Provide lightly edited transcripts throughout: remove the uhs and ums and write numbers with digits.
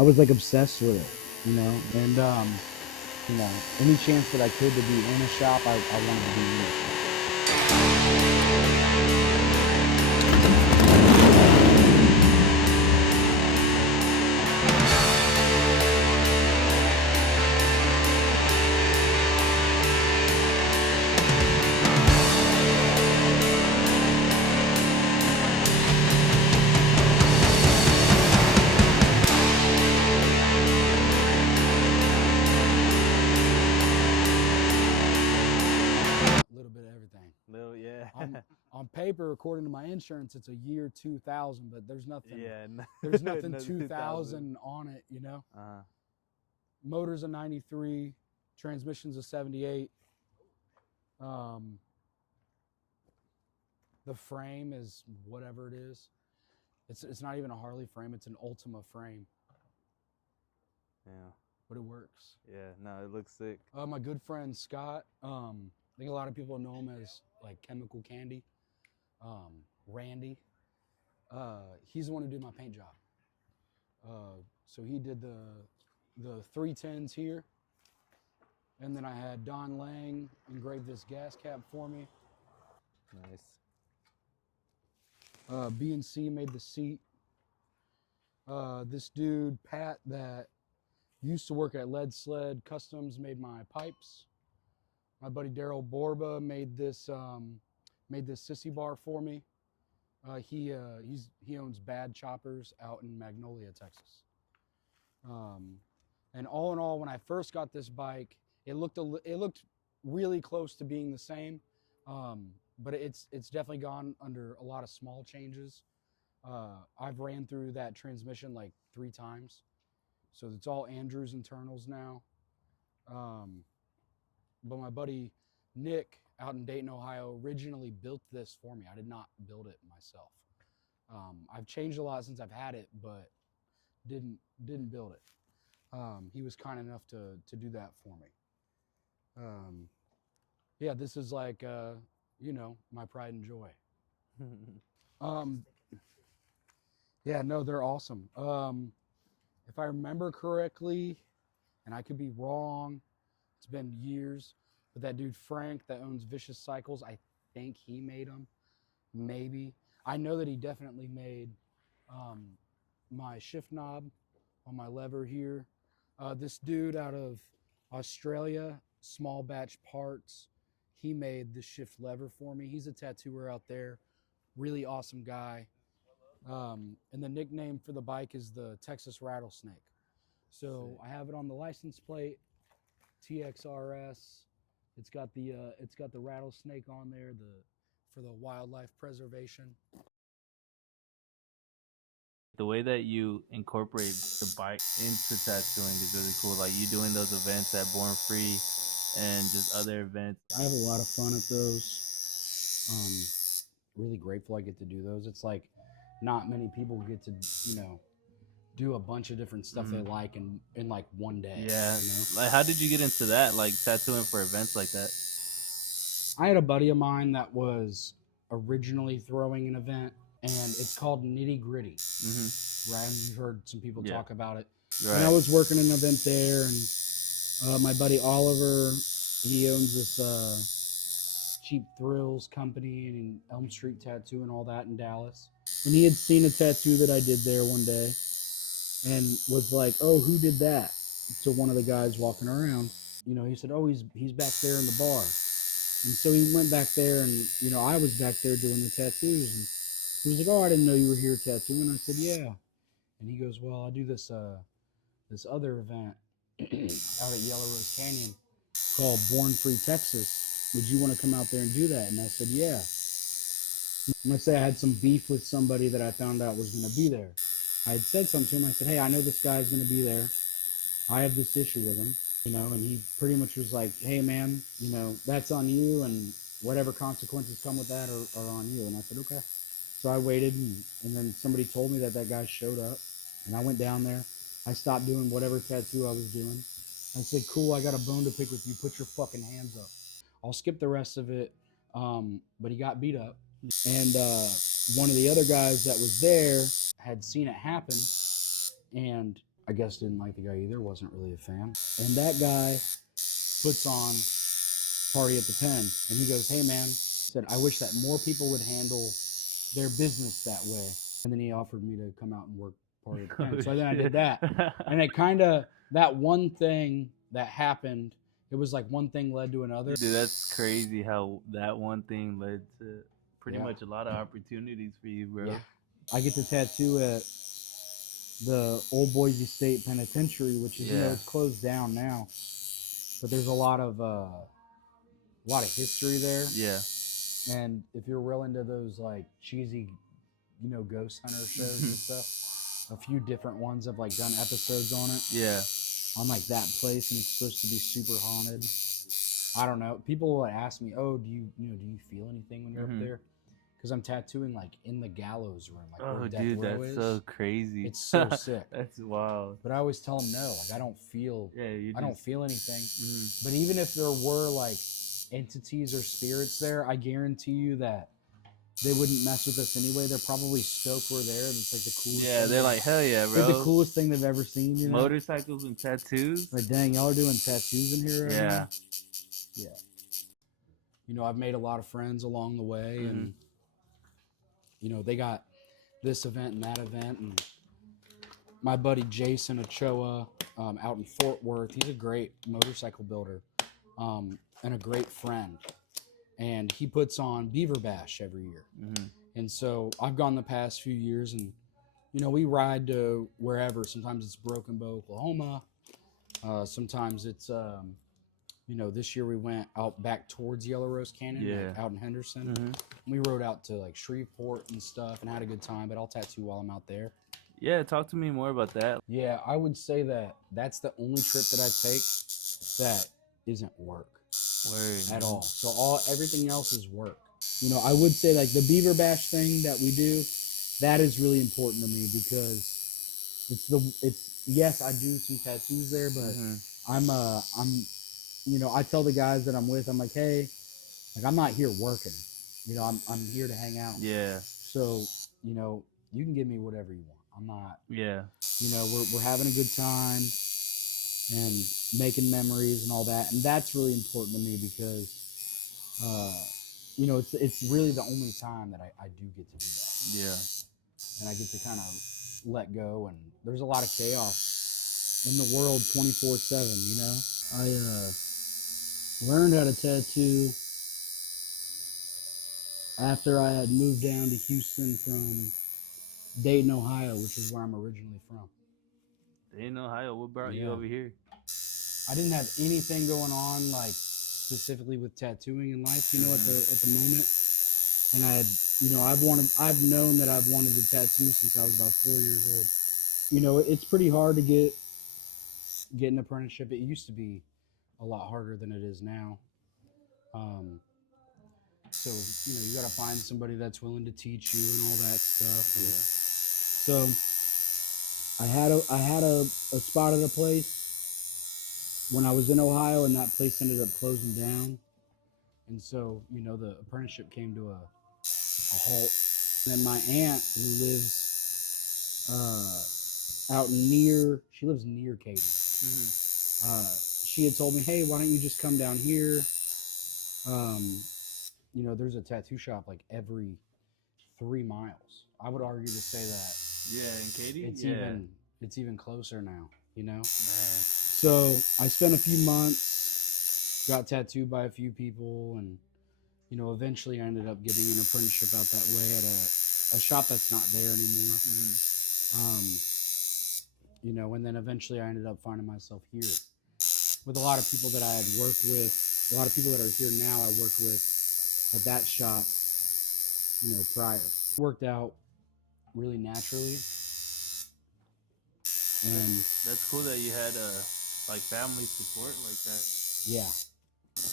I was like obsessed with it, and any chance that I could to be in a shop, I wanted to be in a shop. A little bit of everything. Little, yeah. On paper, according to my insurance, it's a year 2000, but there's nothing. Yeah. There's nothing Another 2000 on it, Uh-huh. Motor's a 93, transmission's a 78. The frame is whatever it is. It's not even a Harley frame, it's an Ultima frame, Yeah. but it works. Yeah. No, it looks sick. My good friend Scott, I think a lot of people know him as like Chemical Candy. Randy, he's the one who did my paint job. So he did the 310s here, and then I had Don Lang engrave this gas cap for me. Nice. B&C made the seat. This dude Pat that used to work at Lead Sled Customs made my pipes. My buddy Daryl Borba made this sissy bar for me. He owns Bad Choppers out in Magnolia, Texas. And all in all, when I first got this bike, it looked really close to being the same, but it's definitely gone under a lot of small changes. I've ran through that transmission like 3 times, so it's all Andrews internals now. But my buddy Nick out in Dayton, Ohio, originally built this for me. I did not build it myself. I've changed a lot since I've had it, but didn't build it. He was kind enough to do that for me. Yeah, this is like my pride and joy. Yeah, no, they're awesome. If I remember correctly, and I could be wrong, it's been years, but that dude Frank that owns Vicious Cycles, I think he made them. Maybe. I know that he definitely made my shift knob on my lever here. This dude out of Australia, Small Batch Parts, he made the shift lever for me. He's a tattooer out there, really awesome guy. And the nickname for the bike is the Texas Rattlesnake. So I have it on the license plate, TXRS. It's got the rattlesnake on there, for the wildlife preservation. The way that you incorporate the bike into tattooing is really cool. Like you doing those events at Born Free and just other events. I have a lot of fun at those. Really grateful I get to do those. It's like not many people get to, do a bunch of different stuff they like in like one day. Yeah. Like how did you get into that? Like tattooing for events like that? I had a buddy of mine that was originally throwing an event, and it's called Nitty Gritty. Right? You've heard some people talk about it. Right. And I was working an event there, and my buddy Oliver, he owns this Cheap Thrills company in Elm Street Tattoo and all that in Dallas. And he had seen a tattoo that I did there one day and was like, "Oh, who did that?" To one of the guys walking around. He said, "Oh, he's back there in the bar." And so he went back there, and I was back there doing the tattoos, and he was like, "Oh, I didn't know you were here tattooing." I said, "Yeah." And he goes, "Well, I do this other event out at Yellow Rose Canyon called Born Free Texas. Would you want to come out there and do that?" And I said, "Yeah." And I say I had some beef with somebody that I found out was going to be there. I had said something to him. I said, "Hey, I know this guy's going to be there. I have this issue with him." And he pretty much was like, "Hey, man, that's on you, and whatever consequences come with that are on you." And I said, "Okay." So I waited, and then somebody told me that guy showed up, and I went down there. I stopped doing whatever tattoo I was doing. I said, "Cool, I got a bone to pick with you. Put your fucking hands up." I'll skip the rest of it, but he got beat up. And one of the other guys that was there had seen it happen, and I guess didn't like the guy either, wasn't really a fan. And that guy puts on Party at the Pen, and he goes, hey man, said, I wish that more people would handle their business that way. And then he offered me to come out and work Party at the Pen. So then I did that. And it kind of, that one thing that happened, it was like one thing led to another. Dude, that's crazy how that one thing led to pretty much a lot of opportunities for you, bro. Yeah. I get to tattoo at the Old Boise State Penitentiary, which is, you know, it's closed down now. But there's a lot of history there. Yeah. And if you're real into those like cheesy, you know, ghost hunter shows and stuff, a few different ones have like done episodes on it. Yeah. On like that place, and it's supposed to be super haunted. I don't know. People would ask me, "Oh, do you feel anything when you're up there?" Because I'm tattooing like in the gallows room. Like where Death Row is. So crazy. It's so sick. That's wild. But I always tell them no. Like I don't feel. Yeah, I don't feel anything. But even if there were like entities or spirits there, I guarantee you that they wouldn't mess with us anyway. They're probably stoked we're there. It's like the coolest. Yeah, they're like, hell yeah, bro. Like the coolest thing they've ever seen. You know? Motorcycles and tattoos. Like, dang, y'all are doing tattoos in here right now? Yeah. You know, I've made a lot of friends along the way, and you know, they got this event and that event, and my buddy Jason Ochoa out in Fort Worth, he's a great motorcycle builder and a great friend. And he puts on Beaver Bash every year. And so I've gone the past few years, and, you know, we ride to wherever. Sometimes it's Broken Bow, Oklahoma. Sometimes it's, you know, this year we went out back towards Yellow Rose Canyon, like out in Henderson. We rode out to like Shreveport and stuff and had a good time, but I'll tattoo while I'm out there. Yeah, talk to me more about that. Yeah, I would say that that's the only trip that I take that isn't work. At all. So everything else is work. You know, I would say like the Beaver Bash thing that we do, that is really important to me because it's yes, I do some tattoos there, but I'm you know, I tell the guys that I'm with, I'm like, hey, like I'm not here working. You know, I'm here to hang out. Yeah. So, you know, you can give me whatever you want. I'm not. Yeah. You know, we're having a good time and making memories and all that, and that's really important to me because, you know, it's really the only time that I do get to do that. Yeah. And I get to kind of let go, and there's a lot of chaos in the world 24/7. You know, I learned how to tattoo after I had moved down to Houston from Dayton, Ohio, which is where I'm originally from. Dayton, Ohio. What brought you over here? I didn't have anything going on, like specifically with tattooing in life, you know, at the moment. And I had, you know, I've known that I've wanted to tattoo since I was about 4 years old. You know, it's pretty hard to get an apprenticeship. It used to be a lot harder than it is now. So, you know, you got to find somebody that's willing to teach you and all that stuff. And so I had a spot at a place when I was in Ohio, and that place ended up closing down. And so, you know, the apprenticeship came to a halt. And then my aunt, who lives she lives near Katy. She had told me, hey, why don't you just come down here? You know, there's a tattoo shop like every 3 miles. I would argue to say that. Yeah, in Katy? It's even closer now, you know? Man. So I spent a few months, got tattooed by a few people, and, you know, eventually I ended up getting an apprenticeship out that way at a shop that's not there anymore. You know, and then eventually I ended up finding myself here with a lot of people that I had worked with, a lot of people that are here now I worked with at that shop, you know, prior. Worked out really naturally. And that's cool that you had like family support like that. Yeah.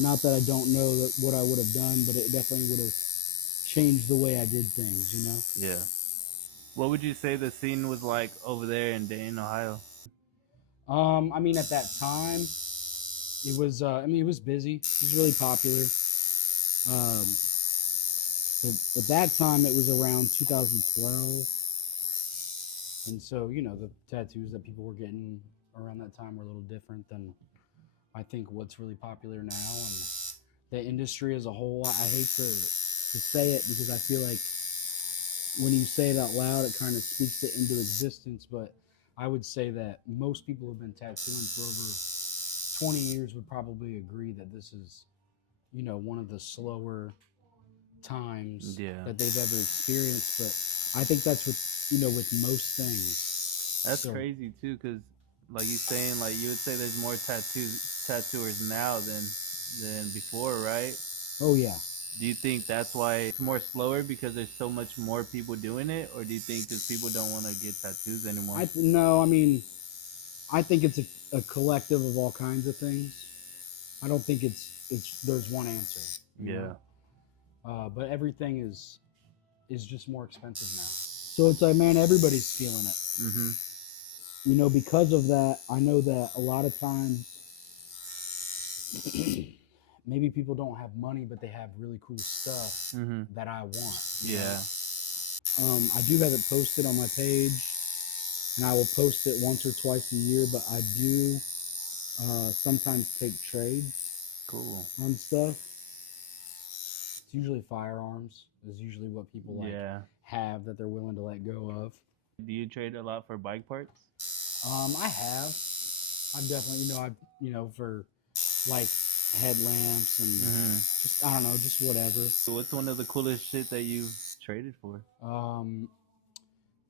Not that I don't know what I would have done, but it definitely would have changed the way I did things, you know? Yeah. What would you say the scene was like over there in Dayton, Ohio? I mean, at that time, it was, it was busy. It was really popular. But at that time, it was around 2012. And so, you know, the tattoos that people were getting around that time were a little different than I think what's really popular now. And the industry as a whole, I hate to say it because I feel like when you say it out loud, it kind of speaks it into existence. But I would say that most people who have been tattooing for over 20 years would probably agree that this is, you know, one of the slower times that they've ever experienced. But I think that's what, you know, with most things. That's crazy too, because like you're saying, like you would say there's more tattooers now than before, right? Oh yeah. Do you think that's why it's more slower because there's so much more people doing it, or do you think because people don't want to get tattoos anymore? No, I mean, I think it's a collective of all kinds of things. I don't think it's there's one answer. Yeah. But everything is just more expensive now. So it's like, man, everybody's feeling it. Mm-hmm. You know, because of that, I know that a lot of times maybe people don't have money, but they have really cool stuff that I want. Yeah. I do have it posted on my page, and I will post it once or twice a year, but I do sometimes take trades on stuff. It's usually firearms is usually what people have that they're willing to let go of. Do you trade a lot for bike parts? I have. I've definitely, for like headlamps and just, I don't know, just whatever. So what's one of the coolest shit that you traded for?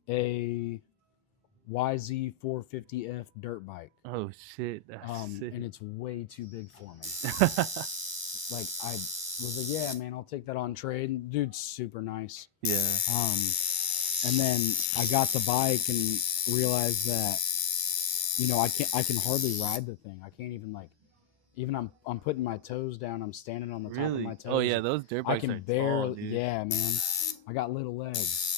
A YZ450F dirt bike. Oh shit, that's sick. And it's way too big for me. Like I was like, yeah, man, I'll take that on trade. Dude's super nice. Yeah. And then I got the bike and realized that, you know, I can hardly ride the thing. I can't even even I'm putting my toes down. I'm standing on the top of my toes. Oh yeah, those dirt bikes are tall, dude. Yeah, man. I got little legs.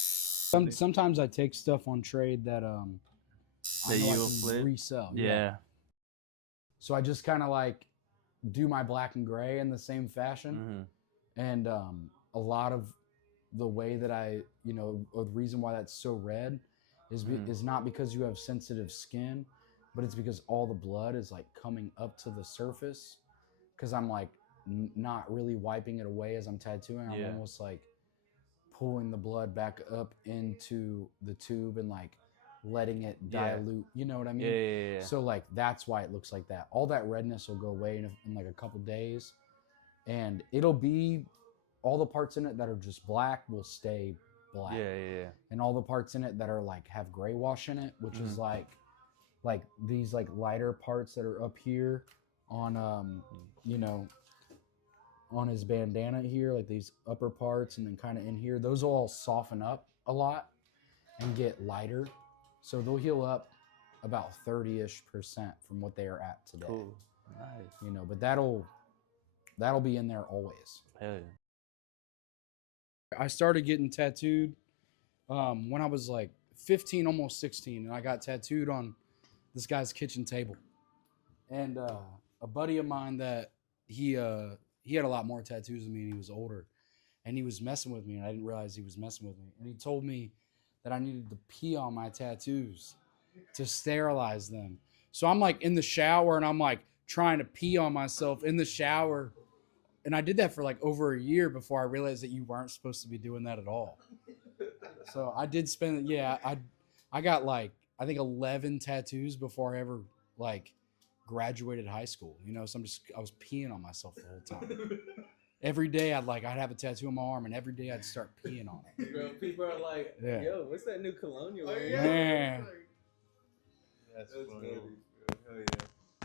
Sometimes I take stuff on trade that that you will flip, resell. Yeah. So I just kind of do my black and gray in the same fashion, and a lot of the way that the reason why that's so red is not because you have sensitive skin, but it's because all the blood is coming up to the surface, because I'm not really wiping it away as I'm tattooing. I'm almost pulling the blood back up into the tube and letting it dilute. You know what I mean? Yeah. So that's why it looks like that. All that redness will go away in a couple days, and it'll be all the parts in it that are just black will stay black. Yeah. And all the parts in it that are have gray wash in it, which is these lighter parts that are up here on on his bandana here, these upper parts, and then kind of in here, those will all soften up a lot and get lighter. So they'll heal up about 30-ish% from what they are at today. Cool. Nice. But that'll be in there always. Hell yeah. I started getting tattooed when I was 15, almost 16, and I got tattooed on this guy's kitchen table. And a buddy of mine that he had a lot more tattoos than me, and he was older, and he was messing with me, and I didn't realize he was messing with me. And he told me that I needed to pee on my tattoos to sterilize them. So I'm in the shower, and I'm trying to pee on myself in the shower. And I did that for over a year before I realized that you weren't supposed to be doing that at all. So I did spend, I got I think 11 tattoos before I ever graduated high school. So I was peeing on myself the whole time. Every day I'd have a tattoo on my arm, and every day I'd start peeing on it. Bro, people are like, yo, what's that new cologne you're wearing? Man. That's funny. Hell yeah.